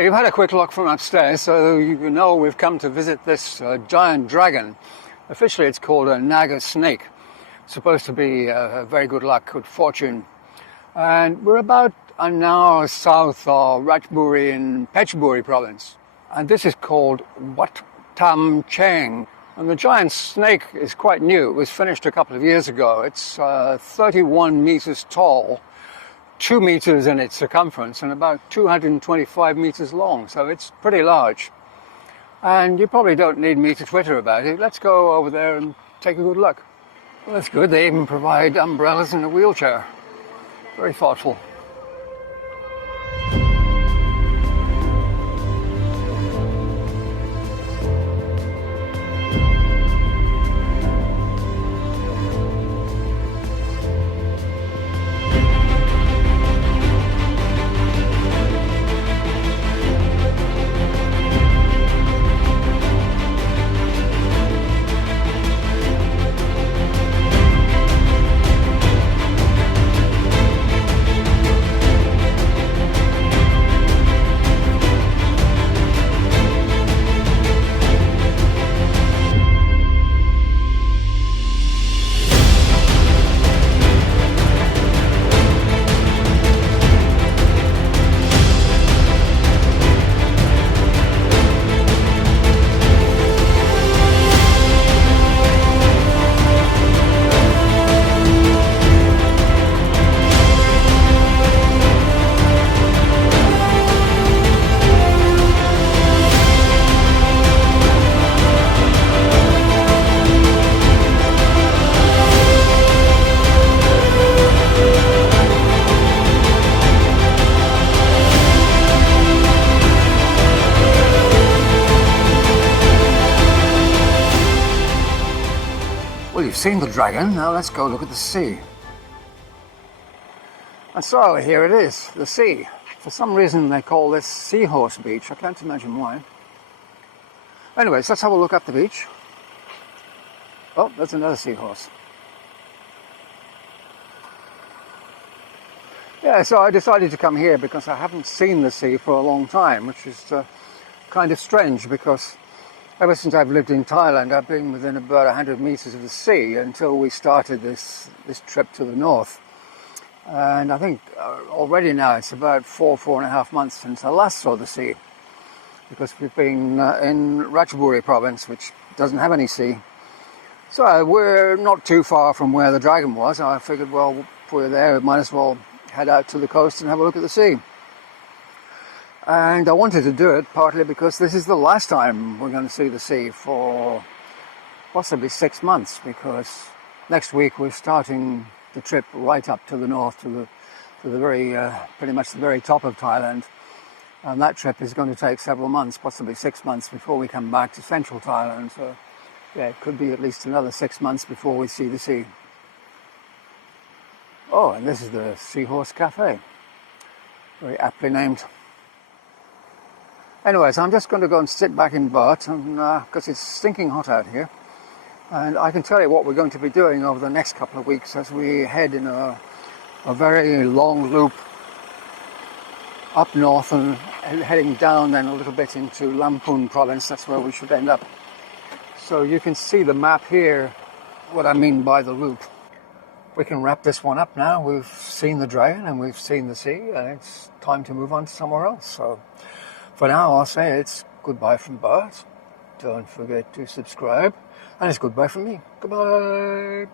Well, you've had a quick look from upstairs, so you know we've come to visit this giant dragon. Officially it's called a naga snake. It's supposed to be very good luck, good fortune. And we're about an hour south of Ratchaburi in Phetchaburi Province. And this is called Wat Tham Chaeng. And the giant snake is quite new. It was finished a couple of years ago. It's 31 meters tall, 2 meters in its circumference, and about 225 meters long. So it's pretty large. And you probably don't need me to twitter about it. Let's go over there and take a good look. Well, that's good. They even provide umbrellas and a wheelchair. Very thoughtful. Well, you've seen the dragon, now let's go look at the sea. And so here it is, the sea. For some reason they call this Seahorse Beach, I can't imagine why. Anyways, let's have a look at the beach. Oh, there's another seahorse. Yeah, so I decided to come here because I haven't seen the sea for a long time, which is kind of strange because ever since I've lived in Thailand, I've been within about 100 meters of the sea until we started this trip to the north. And I think already now it's about 4.5 months since I last saw the sea, because we've been in Phetchaburi Province, which doesn't have any sea. So we're not too far from where the dragon was. I figured, well, if we're there, we might as well head out to the coast and have a look at the sea. And I wanted to do it partly because this is the last time we're going to see the sea for possibly 6 months, because next week we're starting the trip right up to the north, to the very, pretty much the very top of Thailand. And that trip is going to take several months, possibly 6 months, before we come back to central Thailand. So yeah, it could be at least another 6 months before we see the sea. Oh, and this is the Seahorse Cafe. Very aptly named. Anyways, I'm just going to go and sit back in Bert, because it's stinking hot out here. And I can tell you what we're going to be doing over the next couple of weeks as we head in a very long loop up north and heading down then a little bit into Lampung Province. That's where we should end up. So you can see the map here, what I mean by the loop. We can wrap this one up now. We've seen the dragon and we've seen the sea, and it's time to move on to somewhere else. So for now, I'll say it's goodbye from Bert. Don't forget to subscribe. And it's goodbye from me. Goodbye.